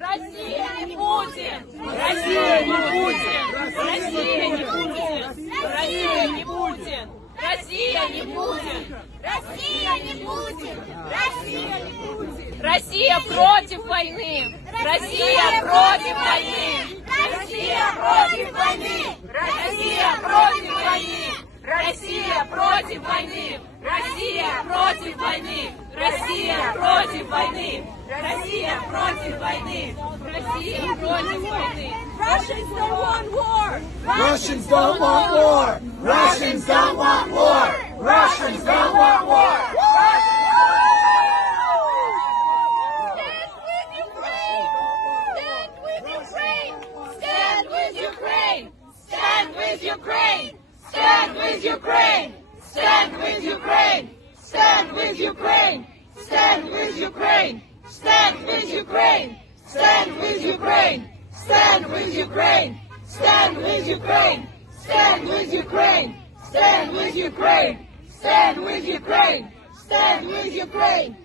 Россия не Путин! Россия не Путин! Россия не Путин! Россия не Путин! Россия не Путин! Россия не Путин! Россия не Путин! Россия против войны! Россия против войны! Россия против войны! Россия против войны! Россия против войны! Россия против войны! Россия против войны! Россия против войны! Россия против войны! Russians don't want war! Russians don't want war! Russians don't want war! Russians don't want war! Stand with Ukraine! Stand with Ukraine! Stand with Ukraine! Stand with Ukraine! Stand with Ukraine! Stand with Ukraine! Stand with Ukraine! Stand with Ukraine! Stand with Ukraine! Stand with Ukraine! Stand with Ukraine! Stand with Ukraine! Stand with Ukraine! Stand with Ukraine!